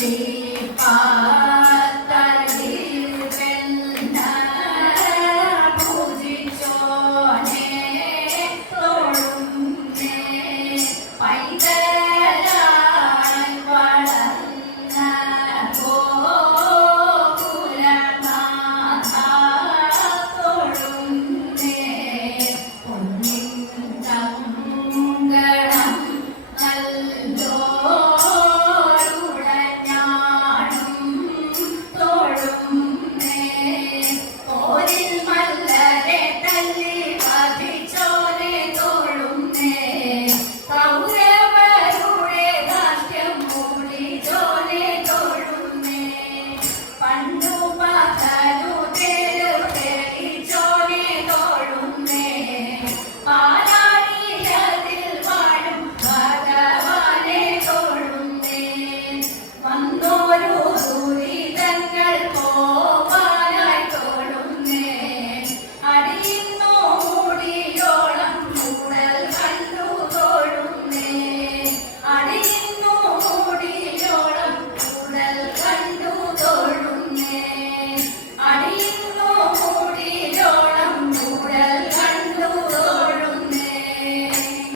day.